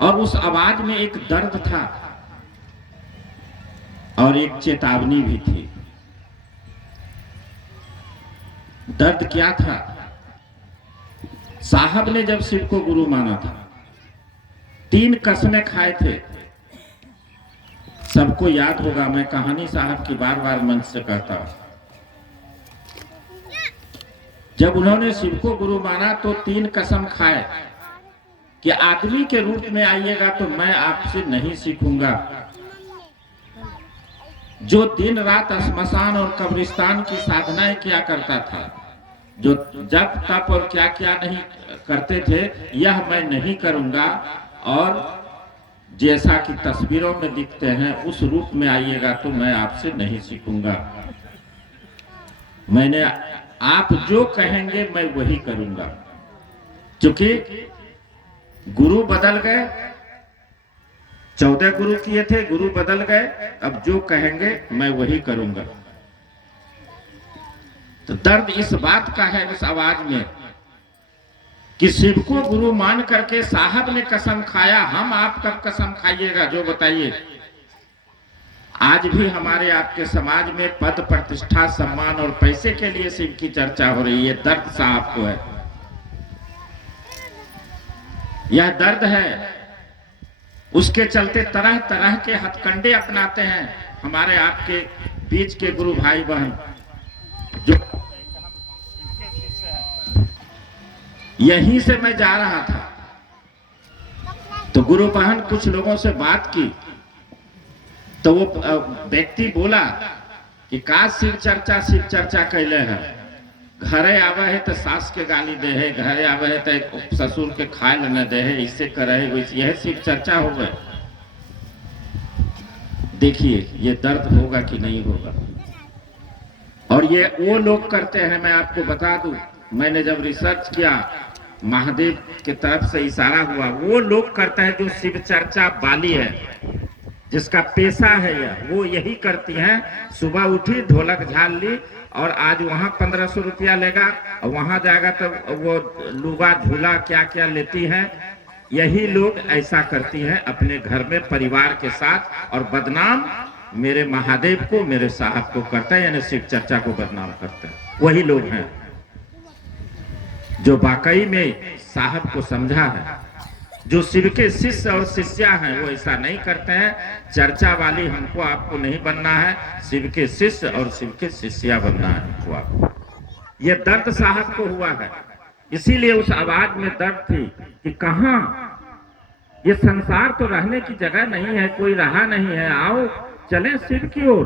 और उस आवाज में एक दर्द था और एक चेतावनी भी थी। दर्द क्या था? साहब ने जब शिव को गुरु माना था, 3 कसमें खाए थे। सबको याद होगा, मैं कहानी साहब की बार बार मंच से कहता हूं। जब उन्होंने शिव को गुरु माना तो 3 कसम खाए कि आदमी के रूप में आइएगा तो मैं आपसे नहीं सीखूंगा। जो दिन रात श्मशान और कब्रिस्तान की साधनाएं किया करता था, जो जप तप और क्या क्या नहीं करते थे, यह मैं नहीं करूंगा। और जैसा कि तस्वीरों में दिखते हैं उस रूप में आइएगा तो मैं आपसे नहीं सीखूंगा। मैंने आप जो कहेंगे मैं वही करूंगा। क्योंकि गुरु बदल गए, 14 गुरु किए थे, गुरु बदल गए, अब जो कहेंगे मैं वही करूंगा। तो दर्द इस बात का है उस आवाज में कि शिव को गुरु मान करके साहब ने कसम खाया। हम आप कब कसम खाइएगा, जो बताइए। आज भी हमारे आपके समाज में पद प्रतिष्ठा सम्मान और पैसे के लिए शिव की चर्चा हो रही है। दर्द साहब को है, यह दर्द है। उसके चलते तरह तरह के हथकंडे अपनाते हैं हमारे आपके बीच के गुरु भाई बहन। जो यहीं से मैं जा रहा था तो गुरु बहन कुछ लोगों से बात की, तो वो व्यक्ति बोला कि का शिव चर्चा कैले है। घरे आवे है तो सास के गाली दे है, घरे आवे है तो ससुर के खाए न दे है, इससे करे वैसे, यह शिव चर्चा हो गए। देखिए ये दर्द होगा कि नहीं होगा। और ये वो लोग करते हैं, मैं आपको बता दूं, मैंने जब रिसर्च किया, महादेव के तरफ से इशारा हुआ, वो लोग करते हैं जो शिव चर्चा वाली है, जिसका पेशा है यह, वो यही करती हैं। सुबह उठी, ढोलक झाल ली और आज वहां 1500 रुपया लेगा और वहां जाएगा तो वो लुगा झूला क्या क्या लेती हैं। यही लोग ऐसा करती हैं अपने घर में परिवार के साथ, और बदनाम मेरे महादेव को, मेरे साहब को करते हैं, यानी शिव चर्चा को बदनाम करते हैं। वही लोग हैं जो वाकई में साहब को समझा है। जो शिव के शिष्य और शिष्या हैं वो ऐसा नहीं करते हैं। चर्चा वाली हमको आपको नहीं बनना है, शिव के शिष्य और शिव के शिष्या बनना है हमको आपको। ये दर्द साहब को हुआ है, इसीलिए उस आवाज में दर्द थी कि कहां, ये संसार तो रहने की जगह नहीं है, कोई रहा नहीं है, आओ चले शिव की ओर।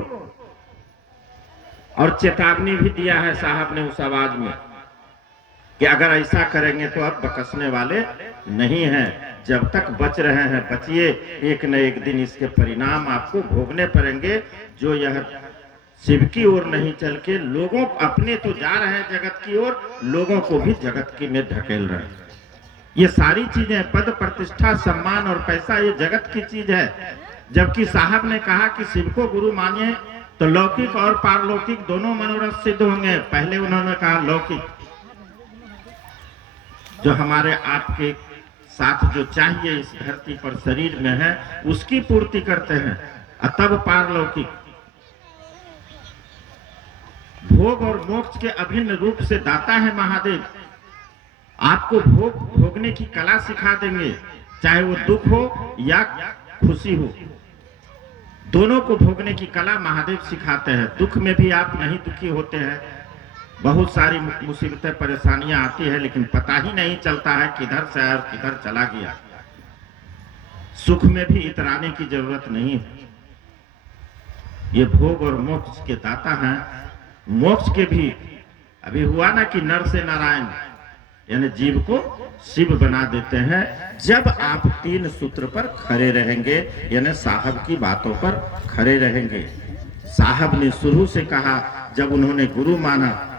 और चेतावनी भी दिया है साहब ने उस आवाज में कि अगर ऐसा करेंगे तो अब बकसने वाले नहीं हैं। जब तक बच रहे हैं बचिए, एक न एक दिन इसके परिणाम आपको भोगने पड़ेंगे। जो यह शिव की ओर नहीं चल के लोगों, अपने तो जा रहे हैं जगत की ओर, लोगों को भी जगत की में धकेल रहे हैं। ये सारी चीजें, पद प्रतिष्ठा सम्मान और पैसा, ये जगत की चीज है। जबकि साहब ने कहा कि शिव को गुरु मानिए तो लौकिक और पारलौकिक दोनों मनोरथ सिद्ध होंगे। पहले उन्होंने कहा लौकिक, जो हमारे आपके साथ जो चाहिए इस धरती पर शरीर में है उसकी पूर्ति करते हैं, तब पारलौकिक। भोग और मोक्ष के अभिन्न रूप से दाता है महादेव। आपको भोगने की कला सिखा देंगे, चाहे वो दुख हो या खुशी हो, दोनों को भोगने की कला महादेव सिखाते हैं। दुख में भी आप नहीं दुखी होते हैं, बहुत सारी मुसीबतें परेशानियां आती है लेकिन पता ही नहीं चलता है किधर से आया और किधर चला गया। सुख में भी इतराने की जरूरत नहीं है। ये भोग और मोक्ष के दाता हैं। मोक्ष के भी अभी हुआ ना कि नर से नारायण, यानी जीव को शिव बना देते हैं जब आप 3 सूत्र पर खड़े रहेंगे, यानी साहब की बातों पर खड़े रहेंगे। साहब ने शुरू से कहा, जब उन्होंने गुरु माना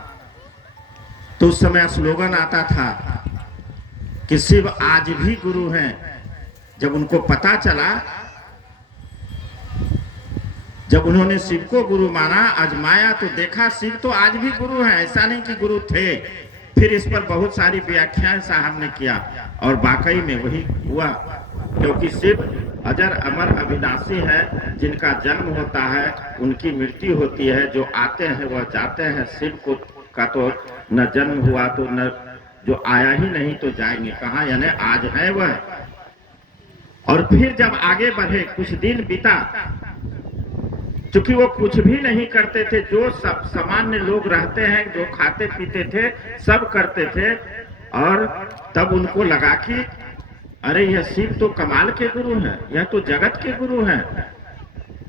तो उस समय स्लोगन आता था कि शिव आज भी गुरु हैं। जब उनको पता चला, जब उन्होंने शिव को गुरु माना, आजमाया, तो देखा शिव तो आज भी गुरु हैं, ऐसा नहीं कि गुरु थे। फिर इस पर बहुत सारी व्याख्याएं साहब ने किया और वाकई में वही हुआ। क्योंकि शिव अजर अमर अविनाशी है। जिनका जन्म होता है उनकी मृत्यु होती है, जो आते हैं वह जाते हैं। शिव को का तो न जन्म हुआ तो न जो आया ही नहीं तो जाएंगे कहाँ, यानी आज है वह। और फिर जब आगे बढ़े, कुछ दिन बीता, चूंकि वो कुछ भी नहीं करते थे, जो सब सामान्य लोग रहते हैं, जो खाते पीते थे, सब करते थे। और तब उनको लगा कि अरे यह शिव तो कमाल के गुरु हैं, यह तो जगत के गुरु हैं।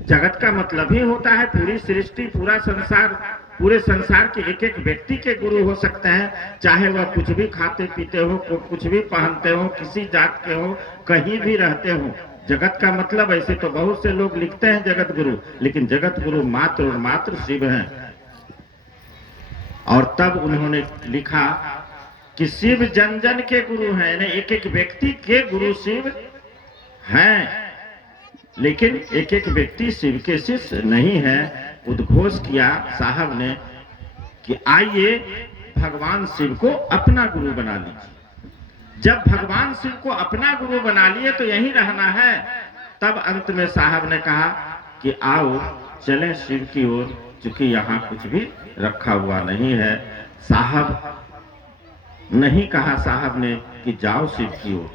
जगत का मतलब ही होता है पूरी सृष्टि, पूरा संसार। पूरे संसार के एक एक व्यक्ति के गुरु हो सकते हैं, चाहे वह कुछ भी खाते पीते हो, कुछ भी पहनते हो, किसी जात के हो, कहीं भी रहते हो। जगत का मतलब, ऐसे तो बहुत से लोग लिखते हैं जगत गुरु, लेकिन जगत गुरु मात्र और मात्र शिव हैं। और तब उन्होंने लिखा कि शिव जन जन के गुरु हैं, यानी एक एक व्यक्ति के गुरु शिव हैं, लेकिन एक एक व्यक्ति शिव के शिष्य नहीं है। उद्घोष किया साहब ने कि आइए भगवान शिव को अपना गुरु बना लीजिए। जब भगवान शिव को अपना गुरु बना लिए तो यहीं रहना है। तब अंत में साहब ने कहा कि आओ चलें शिव की ओर, चूंकि यहाँ कुछ भी रखा हुआ नहीं है। साहब नहीं कहा साहब ने कि जाओ शिव की ओर,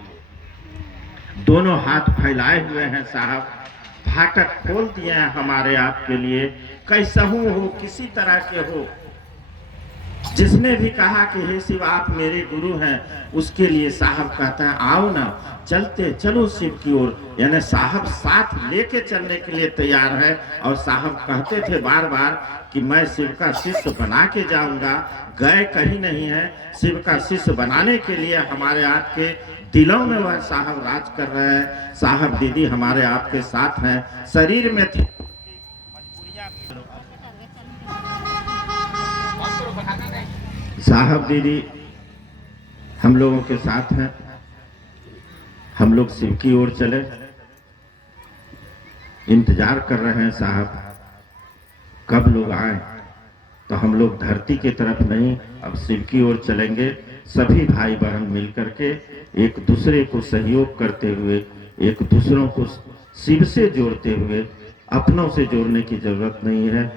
दोनों हाथ फैलाए हुए हैं साहब। फाटक खोल दिए हैं हमारे आपके लिए, कैसहू हो, किसी तरह के हो। जिसने भी कहा कि हे शिव आप मेरे गुरु हैं, उसके लिए साहब कहता है आओ ना, चलते चलो शिव की ओर। यानी साहब साथ लेके चलने के लिए तैयार है। और साहब कहते थे बार बार कि मैं शिव का शिष्य बना के जाऊंगा। गए कहीं नहीं है, शिव का शिष्य बनाने के लिए हमारे आपके दिलों में वह साहब राज कर रहे हैं। साहब दीदी हमारे आपके साथ हैं, शरीर में थे साहब दीदी हम लोगों के साथ हैं। हम लोग शिव की ओर चले, इंतजार कर रहे हैं साहब कब लोग आए। तो हम लोग धरती की तरफ नहीं, अब शिव की ओर चलेंगे। सभी भाई बहन मिलकर के एक दूसरे को सहयोग करते हुए, एक दूसरों को शिव से जोड़ते हुए। अपनों से जोड़ने की जरूरत नहीं है,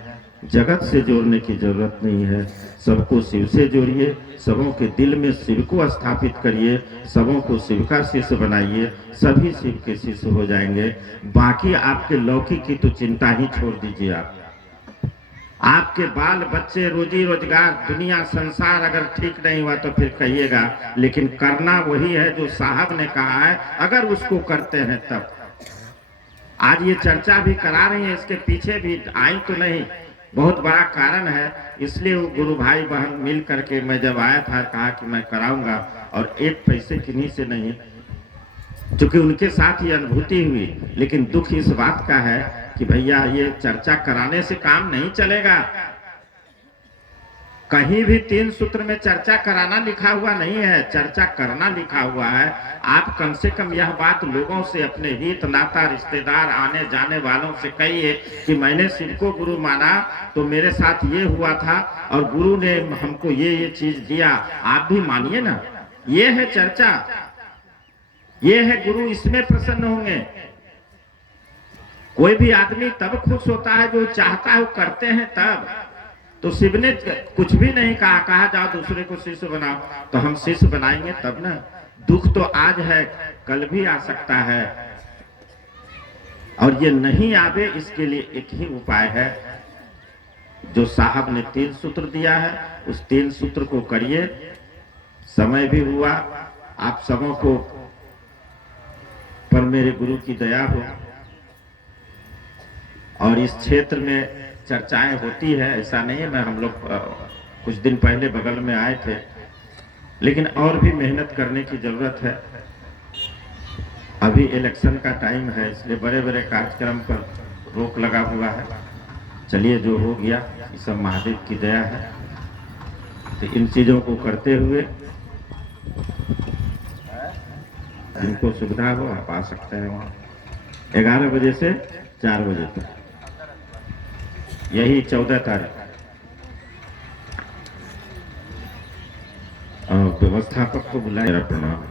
जगत से जोड़ने की जरूरत नहीं है। सबको शिव से जोड़िए, सबों के दिल में शिव को स्थापित करिए, सबों को शिव का शिष्य बनाइए, सभी शिव के शिष्य हो जाएंगे। बाकी आपके लौकी की तो चिंता ही छोड़ दीजिए। आपके बाल बच्चे, रोजी रोजगार, दुनिया संसार अगर ठीक नहीं हुआ तो फिर कहिएगा, लेकिन करना वही है जो साहब ने कहा है, अगर उसको करते हैं तब। आज ये चर्चा भी करा रही है, इसके पीछे भी आई तो नहीं, बहुत बड़ा कारण है। इसलिए वो गुरु भाई बहन मिल करके, मैं जब आया था कहा कि मैं कराऊंगा, और एक पैसे किन्हीं से नहीं, चूंकि उनके साथ ये अनुभूति हुई। लेकिन दुख इस बात का है कि भैया ये चर्चा कराने से काम नहीं चलेगा। कहीं भी 3 सूत्र में चर्चा कराना लिखा हुआ नहीं है, चर्चा करना लिखा हुआ है। आप कम से कम यह बात लोगों से, अपने हित नाता रिश्तेदार आने जाने वालों से कहिए कि मैंने शिव को गुरु माना तो मेरे साथ ये हुआ था और गुरु ने हमको ये चीज दिया, आप भी मानिए ना। ये है चर्चा, ये है गुरु, इसमें प्रसन्न होंगे। कोई भी आदमी तब खुश होता है जो चाहता है वो करते हैं तब। तो शिव ने कुछ भी नहीं कहा, कहा जाओ दूसरे को शिष्य बनाओ, तो हम शिष्य बनाएंगे तब ना। दुख तो आज है, कल भी आ सकता है, और ये नहीं आवे इसके लिए एक ही उपाय है, जो साहब ने 3 सूत्र दिया है, उस 3 सूत्र को करिए। समय भी हुआ, आप सबों को पर मेरे गुरु की दया हो। और इस क्षेत्र में चर्चाएं होती है, ऐसा नहीं है। मैं हम लोग कुछ दिन पहले बगल में आए थे, लेकिन और भी मेहनत करने की जरूरत है। अभी इलेक्शन का टाइम है, इसलिए बड़े बड़े कार्यक्रम पर रोक लगा हुआ है। चलिए जो हो गया ये सब महादेव की दया है। तो इन चीजों को करते हुए जिनको सुविधा हो आप आ सकते हैं वहाँ 11 बजे से 4 बजे तक, यही 14 तारीख। व्यवस्थापक को बुलाया, मेरा प्रणाम।